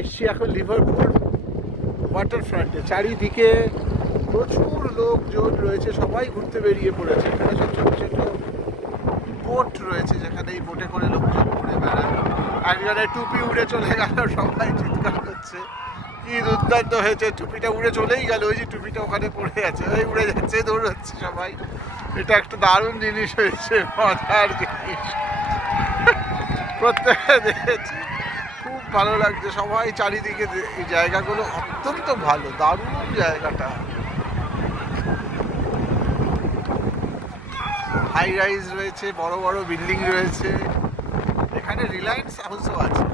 এসছি এখন Liverpool water ফ্রন্টে। চারিদিকে প্রচুর লোকজন রয়েছে, সবাই ঘুরতে বেরিয়ে পড়েছে। এখানে সব ছোটো ছোটো বোট রয়েছে, যেখানে এই বোটে করে লোকজন ঘুরে বেড়ায়। একজনের টুপি উড়ে চলে গেল, সবাই চিৎকার করছে কি দুর্দান্ত হয়েছে, টুপিটা উড়ে চলেই গেল, ওই যে টুপিটা ওখানে পড়ে আছে, ওই উড়ে যাচ্ছে, দৌড়াচ্ছে সবাই। এটা একটা দারুণ জিনিস হয়েছে, মজার জিনিস, প্রত্যেকে দেখেছি, খুব ভালো লাগছে। সবাই চারিদিকে এই জায়গাগুলো অত্যন্ত ভালো, দারুণ জায়গাটা। হাই রাইজ রয়েছে, বড় বড় বিল্ডিং রয়েছে, এখানে রিলায়েন্স হাউসও আছে।